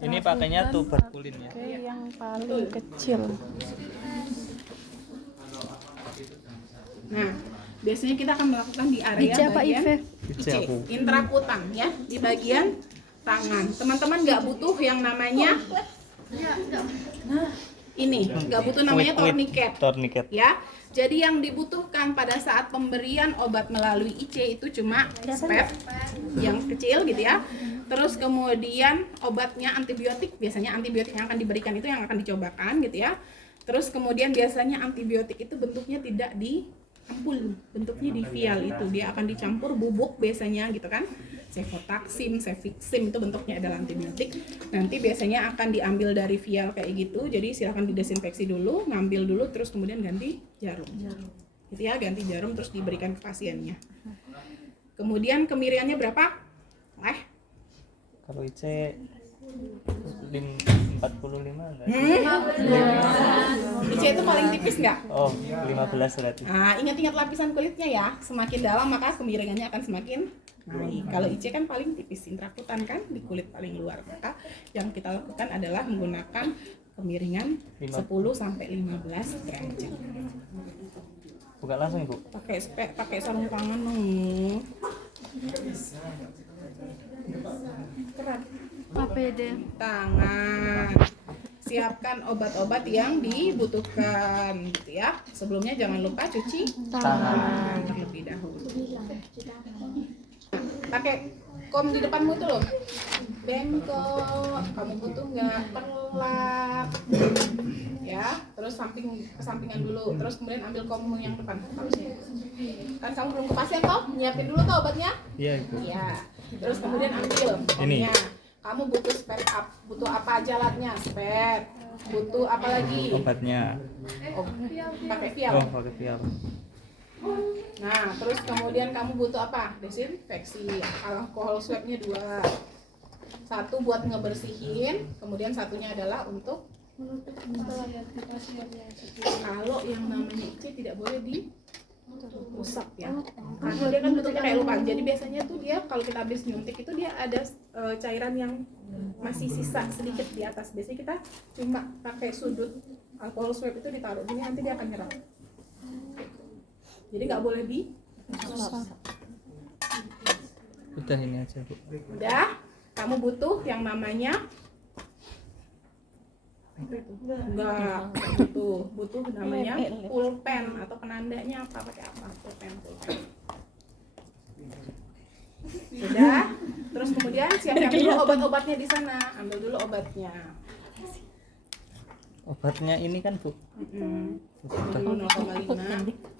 Ini pakainya tuberkulin ya. Oke, yang paling kecil. Nah, biasanya kita akan melakukan di area Ica apa bagian Ive? C, intrakutang ya, di bagian tangan. Teman-teman nggak butuh yang namanya ini, nggak butuh namanya torniket. Torniket. Ya. Jadi yang dibutuhkan pada saat pemberian obat melalui IC itu cuma spep yang kecil gitu ya. Terus kemudian obatnya antibiotik, biasanya antibiotik yang akan diberikan itu yang akan dicobakan gitu ya. Terus kemudian biasanya antibiotik itu bentuknya tidak di ampul, bentuknya di vial itu. Dia akan dicampur bubuk biasanya gitu kan. Cefotaxim, cefixim itu bentuknya adalah antibiotik. Nanti biasanya akan diambil dari vial kayak gitu. Jadi silakan didesinfeksi dulu, ngambil dulu terus kemudian ganti jarum. Gitu ya, ganti jarum terus diberikan ke pasiennya. Kemudian kemiringannya berapa? Kalau IC 45 enggak? IC itu paling tipis nggak? Oh, 15 berarti. Nah, ingat-ingat lapisan kulitnya ya. Semakin dalam maka kemiringannya akan semakin naik. Kalau IC kan paling tipis, intrakutan kan di kulit paling luar. Maka yang kita lakukan adalah menggunakan kemiringan 10 sampai 15 derajat. Buka langsung, Ibu. Pakai sarung tangan dong. Kerat. APD. Tangan. Siapkan obat-obat yang dibutuhkan gitu ya. Sebelumnya jangan lupa cuci tangan terlebih dahulu. Pakai kom di depanmu itu loh. Bengkok, kamu butuh nggak? Perlak. Ya, terus kesampingan dulu. Terus kemudian ambil kommu yang depan. Kan kamu belum ke pasien toh? Nyiapin dulu toh obatnya? Iya, Ibu. Iya. Terus kemudian ambil komnya. Kamu butuh spare up, butuh apa aja alatnya? Spare. Butuh apa lagi? Obatnya. Oh, pakai vial. Oh, pakai vial. Nah, terus kemudian kamu butuh apa? Desinfeksi. Alkohol swabnya 2. Satu buat ngebersihin, kemudian satunya adalah untuk kalau yang namanya IC tidak boleh diusap ya, karena dia kan bentuknya kayak lubang. Jadi biasanya tuh dia kalau kita habis nyuntik itu dia ada cairan yang masih sisa sedikit di atas. Biasanya kita cuma pakai sudut alkohol swab itu ditaruh gini, nanti dia akan nyerap. Jadi nggak boleh diusap. Udah ini aja, Bu. Udah, kamu butuh yang namanya enggak butuh namanya pulpen atau penandanya apa, pakai apa? Pulpen. Sudah. Terus kemudian siapkan dulu obat-obatnya di sana. Ambil dulu obatnya. Obatnya ini kan, Bu. 0,5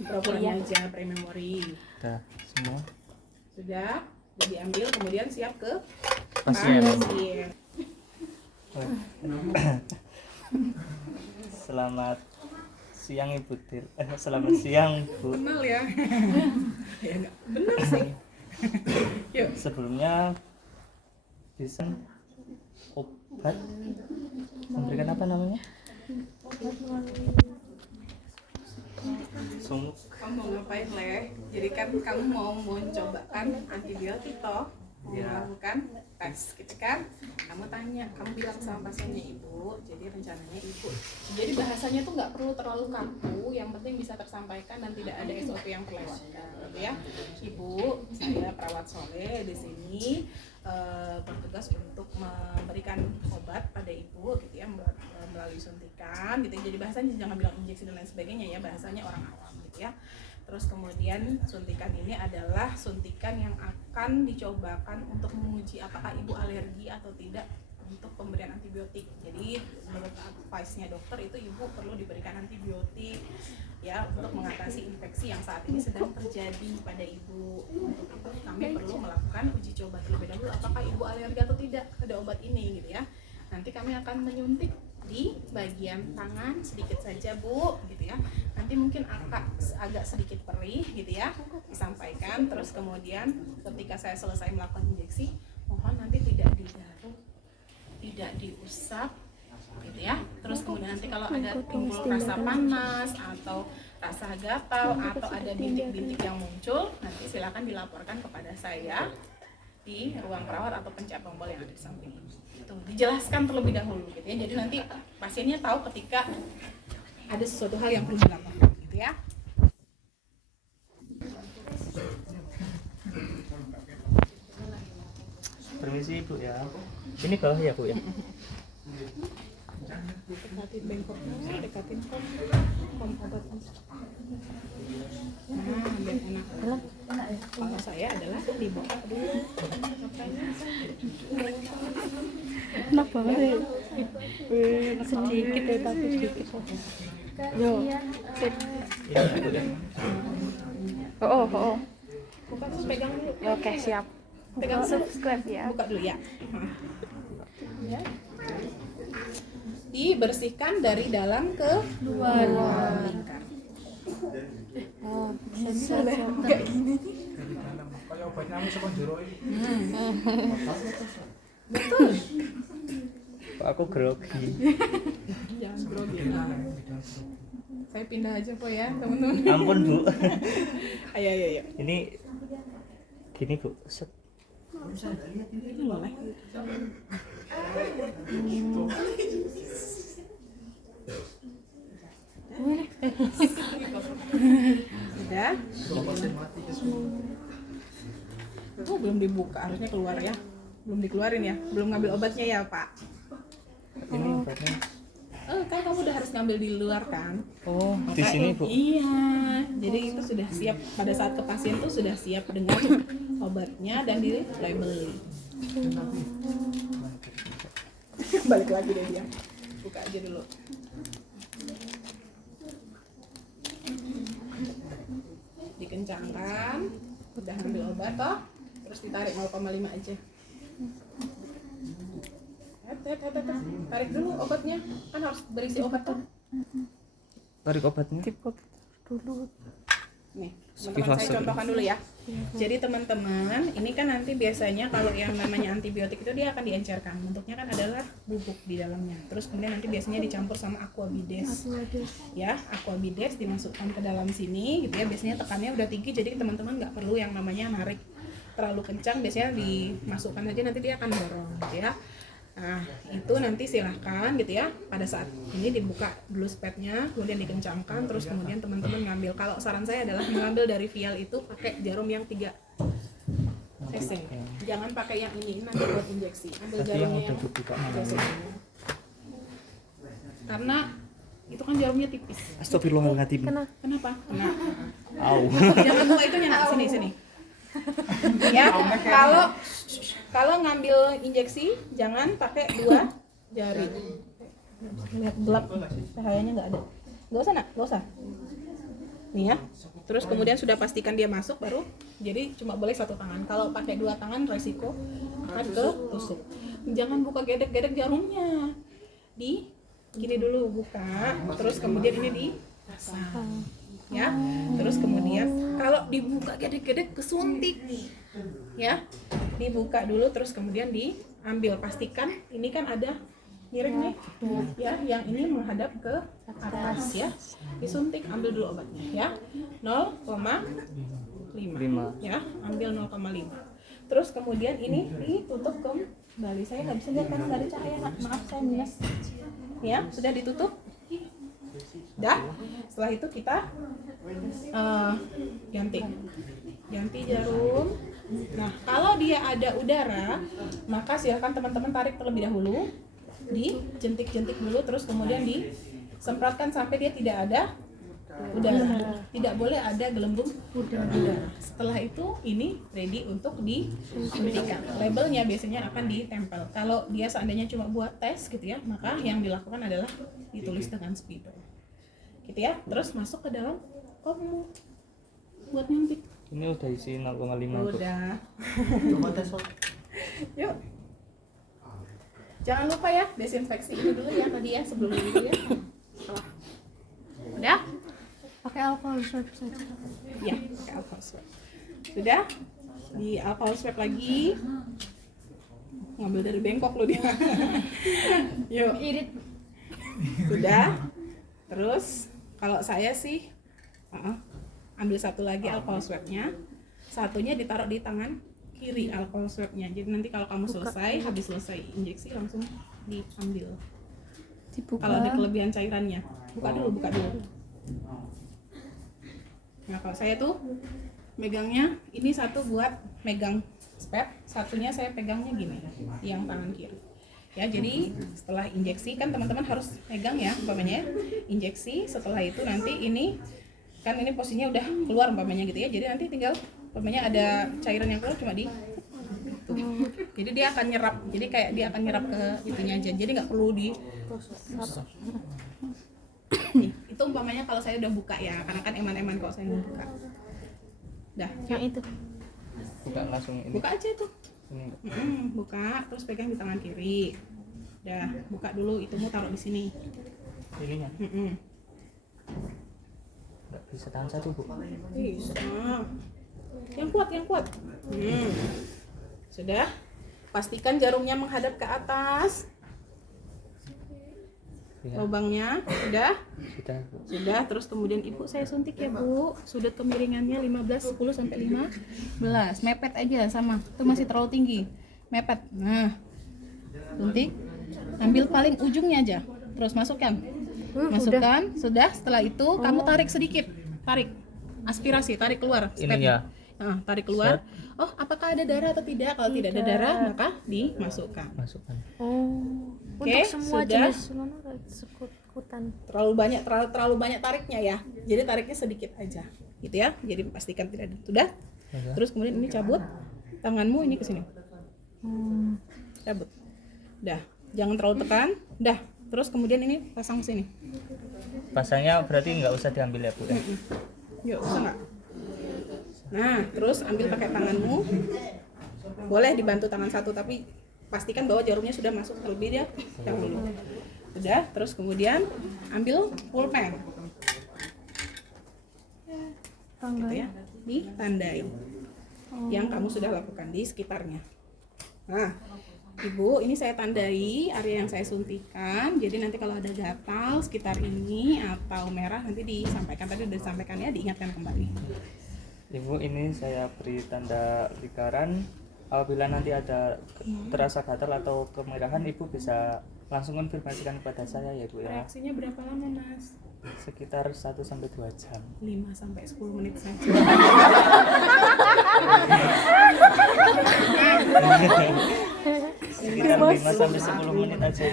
proporannya aja pre-memory. Udah semua. Sudah. Jadi ambil kemudian siap ke Pasien. Selamat siang, Ibu Dir. Selamat siang, Bu. Kenal ya. Ya enggak benar sih. Yuk. Sebelumnya bisa obat memberikan apa namanya? Sumuk. Kamu mau ngapain, Leh? Jadi kan kamu mau mencobakan antibiotik toh, melakukan tes gitu kan. Kamu tanya, kamu bilang sama pasiennya, Ibu, jadi rencananya Ibu. Jadi bahasanya tuh nggak perlu terlalu kaku, yang penting bisa tersampaikan dan tidak ada SOP yang terlewatkan gitu ya. Ibu, saya perawat Soleh di sini bertugas untuk memberikan obat pada Ibu gitu ya, melalui suntikan gitu. Jadi bahasanya jangan bilang injeksi dan lain sebagainya ya, bahasanya orang awam gitu ya. Terus kemudian suntikan ini adalah suntikan yang akan dicobakan untuk menguji apakah Ibu alergi atau tidak untuk pemberian antibiotik. Jadi menurut advice-nya dokter itu Ibu perlu diberikan antibiotik ya untuk mengatasi infeksi yang saat ini sedang terjadi pada Ibu. Untuk itu kami perlu melakukan uji coba terlebih dahulu apakah Ibu alergi atau tidak pada obat ini gitu ya. Nanti kami akan menyuntik di bagian tangan sedikit saja, Bu, gitu ya. Nanti mungkin agak sedikit perih gitu ya, disampaikan. Terus kemudian ketika saya selesai melakukan injeksi, mohon nanti tidak digaruk, tidak diusap gitu ya. Terus kemudian nanti kalau ada timbul rasa panas atau rasa gatal atau ada bintik-bintik yang muncul, nanti silakan dilaporkan kepada saya. di ruang perawat atau pencet tombol yang ada di samping. Itu dijelaskan terlebih dahulu gitu ya. Jadi nanti pasiennya tahu ketika ada sesuatu hal yang perlu dilakukan gitu ya. Permisi Ibu ya. Ini bawah ya Bu ya. Dekatin bengkoknya, dekatin kom obatnya. Biar enak. Kalau saya adalah dibuka dulu. Enak banget ya. Sedikit ya tapi sedikit. Yo. Sip. Ini Bu ya. Oh. Buka terus pegang dulu. Ya, oke, siap. Pegang dulu. Subscribe ya. Buka dulu ya. Ya. Dibersihkan dari dalam ke luar lingkar. Oh, bisa Kayak gini. Kayak obatnya aku sekon jero iki. Betul. Kok aku grogi. Jangan grogi. Saya pindah aja po ya, teman-teman. Ampun Bu. Ayo. Ini gini Bu. Set. Ini boleh. Sudah? Oh, belum dibuka, harusnya keluar ya. Belum dikeluarin ya. Belum ngambil obatnya ya, Pak. Ini obatnya. Kan kamu udah harus ngambil di luar kan? Oh, di sini Bu. Iya. Jadi itu sudah siap pada saat ke pasien tuh sudah siap dengan obatnya dan di label. Balik lagi deh dia. Buka aja dulu. Dikencangkan, udah ambil obat toh, terus ditarik 0,5 aja. Tarik dulu obatnya, kan harus berisi obat tuh. Tarik obatnya. Tipe dulu. Nih, teman-teman saya contohkan dulu ya. Jadi teman-teman, ini kan nanti biasanya kalau yang namanya antibiotik itu dia akan diencerkan. Bentuknya kan adalah bubuk di dalamnya. Terus kemudian nanti biasanya dicampur sama aquabides. Ya, aquabides dimasukkan ke dalam sini gitu ya. Biasanya tekannya udah tinggi, jadi teman-teman nggak perlu yang namanya narik terlalu kencang. Biasanya dimasukkan aja, nanti dia akan dorong gitu ya. Nah, itu nanti silahkan gitu ya, pada saat ini dibuka dulu spetnya, kemudian dikencangkan, terus kemudian teman-teman ngambil. Kalau saran saya adalah mengambil dari vial itu pakai jarum yang 3 cc. Jangan pakai yang ini nanti buat injeksi. Ambil Tadi yang jarumnya udah yang dibuka 3 cc. Karena itu kan jarumnya tipis. Astagfirullahaladzim. Kenapa? Kena. Au. Jangan lupa itu nyana sini. Ya, kalau ngambil injeksi jangan pakai 2 jari. Lihat gelap, cahayanya nggak ada. Nggak usah. Nih ya. Terus kemudian sudah pastikan dia masuk baru. Jadi cuma boleh 1 tangan. Kalau pakai 2 tangan resiko akan ketusuk. Jangan buka gedek-gedek jarumnya. Gini dulu buka. Terus kemudian ini dipasang. Ya, terus kemudian kalau dibuka gedek-gedek kesuntik ya, dibuka dulu terus kemudian diambil, pastikan ini kan ada miring nih ya, yang ini menghadap ke atas ya, disuntik, ambil dulu obatnya ya, 0,5 ya, ambil 0,5, terus kemudian ini ditutup kembali. Saya nggak bisa lihat karena nggak ada cahaya, maaf saya minus ya, sudah ditutup. Dah, setelah itu kita ganti jarum. Nah, kalau dia ada udara, maka silakan teman-teman tarik terlebih dahulu, dijentik-jentik dulu, terus kemudian disemprotkan sampai dia tidak ada udara. Tidak boleh ada gelembung udara. Setelah itu ini ready untuk disuntikan. Labelnya biasanya akan ditempel. Kalau dia seandainya cuma buat tes gitu ya, maka yang dilakukan adalah ditulis dengan spidol. Gitu ya. Terus masuk ke dalam kamu buat nyuntik. Ini udah isi 0,5 Bu. Udah. Yuk. Jangan lupa ya desinfeksi ini dulu ya tadi ya, sebelum itu ya. Udah? Pakai alkohol swab saja. Ya, pakai alcohol swab. Sudah? Di alcohol swab lagi. Ngambil dari bengkok lo dia. Yuk. Irit. Sudah? Terus kalau saya sih ambil 1 lagi alcohol swabnya. Satunya ditaruh di tangan kiri alkohol swabnya. Jadi nanti kalau kamu habis selesai injeksi langsung diambil. Dibuka. Kalau ada kelebihan cairannya, buka dulu. Nah kalau saya tuh megangnya ini satu buat megang swab, satunya saya pegangnya gini, yang tangan kiri. Ya jadi setelah injeksi kan teman-teman harus megang ya, umpamanya injeksi. Setelah itu nanti ini kan ini posisinya udah keluar umpamanya gitu ya. Jadi nanti tinggal umpamanya ada cairan yang keluar cuma di tuh. Jadi dia akan nyerap. Jadi kayak dia akan nyerap ke itunya aja. Jadi nggak perlu di nih, itu umpamanya kalau saya udah buka ya, karena kan eman-eman kalau saya mau buka. Dah, Yang itu. Buka langsung ini. buka aja tuh. Ini. Buka terus pegang di tangan kiri. Dah, buka dulu, itu mau taruh di sini. Ininya. Nggak bisa tahan satu, Bu. Bisa. Yang kuat. Sudah. Pastikan jarumnya menghadap ke atas. Ya. Lubangnya sudah. Sudah, Bu. Sudah, terus kemudian Ibu saya suntik ya Bu. Sudut kemiringannya 10 sampai 15. Mepet aja sama. Itu masih terlalu tinggi. Mepet. Nah. Suntik. Ambil paling ujungnya aja. Terus masukkan. Masukkan. Sudah, setelah itu kamu tarik sedikit. Tarik. Aspirasi, tarik keluar. Ini ya. Nah, tarik keluar. Oh, apakah ada darah atau tidak? Kalau tidak ada darah, maka dimasukkan. Masukkan. Oh. Oke, Untuk semua sudah. jenis mana sekut-kutan. Terlalu banyak tariknya ya. Jadi tariknya sedikit aja. Gitu ya. Jadi pastikan tidak ada. Sudah. Sudah. Terus kemudian ini cabut tanganmu ini ke sini. Cabut. Dah. Jangan terlalu tekan. Dah. Terus kemudian ini pasang ke sini. Pasangnya berarti nggak usah diambil ya, Bu ya. Yuk, bisa nggak? Nah, terus ambil pakai tanganmu. Boleh dibantu tangan satu, tapi pastikan bahwa jarumnya sudah masuk terlebih dahulu. Sudah, terus kemudian ambil pulpen. Gitu ya, ditandai yang kamu sudah lakukan di sekitarnya. Nah, Ibu, ini saya tandai area yang saya suntikan. Jadi nanti kalau ada gatal sekitar ini atau merah nanti disampaikan. Tadi sudah disampaikan ya, diingatkan kembali. Ibu, ini saya beri tanda lingkaran. Apabila nanti ada terasa gatal atau kemerahan, Ibu bisa langsung konfirmasikan kepada saya ya, Bu ya. Reaksinya berapa lama, Mas? Sekitar 1 sampai 2 jam. 5 sampai 10 menit saja. Sekitar 5 sampai 10 menit aja.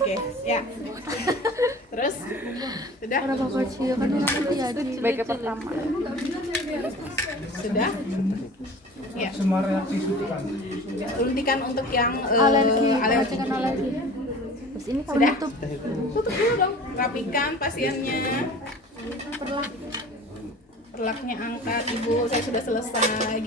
Oke, ya. Terus sudah? Berapa kecil kan nanti ya sebagai pertama. Sudah? Ya. Semua reaksi suntikan. Suntikan untuk yang Alergi, alergi. pengecekan alergi. Terus ini kamu Sudah? tutup. Tutup dulu dong. Rapikan pasiennya. Perlaknya angkat, Ibu. Saya sudah selesai.